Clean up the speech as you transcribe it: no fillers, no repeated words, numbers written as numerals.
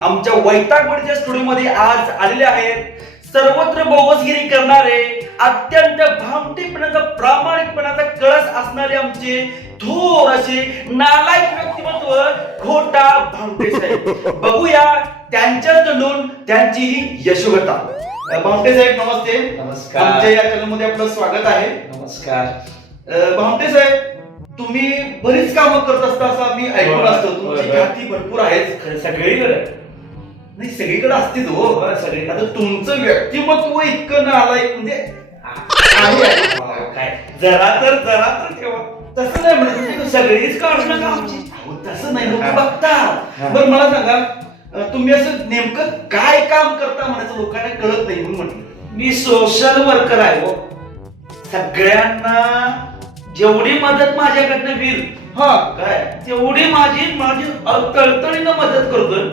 आमच्या वैतागवाडीच्या स्टुडिओमध्ये आज आलेले आहेत सर्वत्र बोगसगिरी करणारे, अत्यंत भामटीपणाचा प्रामाणिकपणाचा कळस असणारे आमचे थोर असे नालायक व्यक्तिमत्व घोटा भामटे साहेब. बघूया त्यांच्या तोंडून त्यांची ही यशोगाथा. भामटे साहेब नमस्ते. नमस्कार. आमच्या या चॅनल मध्ये आपलं स्वागत आहे. नमस्कार. भामटे साहेब, तुम्ही बरीच कामं करत असता असं मी ऐकून असतो. तुमची ख्याती भरपूर आहे सगळीकडे नाही, सगळीकडे असतेच हो. सगळी आता तुमचं व्यक्तिमत्व इतकं नालायक म्हणजे आहे. काय जरा तर ठेवा. तसं नाही म्हणजे सगळीच काढू नका आमची. अहो, तसं नाही लोक बघतात. बरं मला सांगा, तुम्ही असं नेमकं काय काम करता म्हणायचं लोकांना कळत नाही म्हणून म्हटलं. मी सोशल वर्कर आहे हो. सगळ्यांना जेवढी मदत माझ्याकडनं होईल हा काय तेवढी माझी तळतळीनं मदत करतोय.